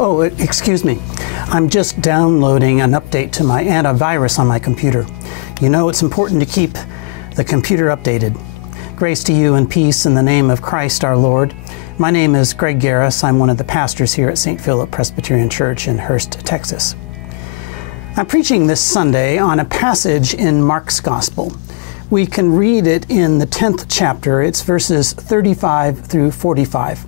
Oh, excuse me. I'm just downloading an update to my antivirus on my computer. You know, it's important to keep the computer updated. Grace to you and peace in the name of Christ our Lord. My name is Greg Garris. I'm one of the pastors here at St. Philip Presbyterian Church in Hurst, Texas. I'm preaching this Sunday on a passage in Mark's Gospel. We can read it in the 10th chapter. It's verses 35 through 45.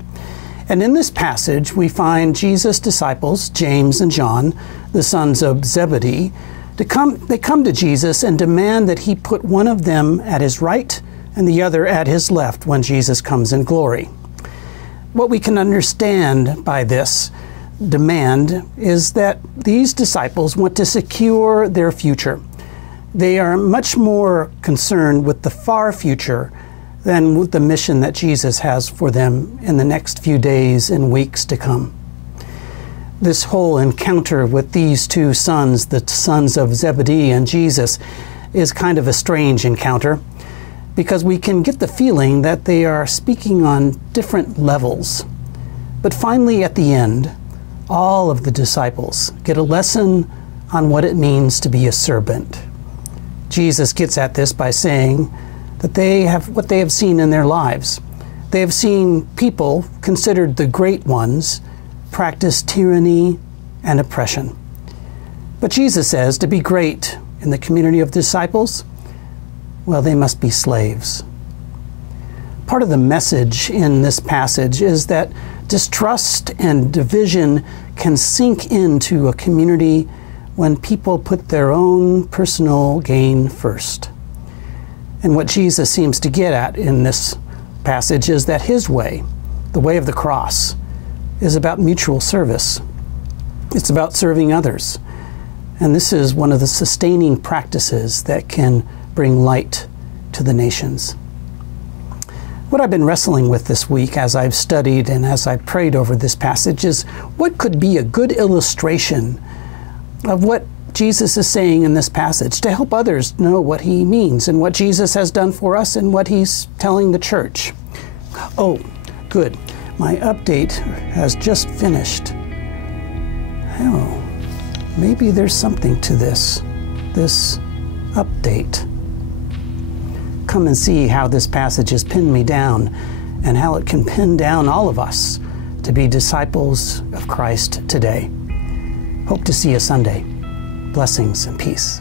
And in this passage, we find Jesus' disciples, James and John, the sons of Zebedee, they come to Jesus and demand that he put one of them at his right and the other at his left when Jesus comes in glory. What we can understand by this demand is that these disciples want to secure their future. They are much more concerned with the far future than with the mission that Jesus has for them in the next few days and weeks to come. This whole encounter with these two sons, the sons of Zebedee and Jesus, is kind of a strange encounter because we can get the feeling that they are speaking on different levels. But finally, at the end, all of the disciples get a lesson on what it means to be a servant. Jesus gets at this by saying that they have what they have seen in their lives. They have seen people considered the great ones practice tyranny and oppression. But Jesus says to be great in the community of disciples, well, they must be slaves. Part of the message in this passage is that distrust and division can sink into a community when people put their own personal gain first. And what Jesus seems to get at in this passage is that his way, the way of the cross, is about mutual service. It's about serving others. And this is one of the sustaining practices that can bring light to the nations. What I've been wrestling with this week as I've studied and as I prayed over this passage is what could be a good illustration of what Jesus is saying in this passage to help others know what he means and what Jesus has done for us and what he's telling the church. Oh, good. My update has just finished. Oh, maybe there's something to this update. Come and see how this passage has pinned me down and how it can pin down all of us to be disciples of Christ today. Hope to see you Sunday. Blessings and peace.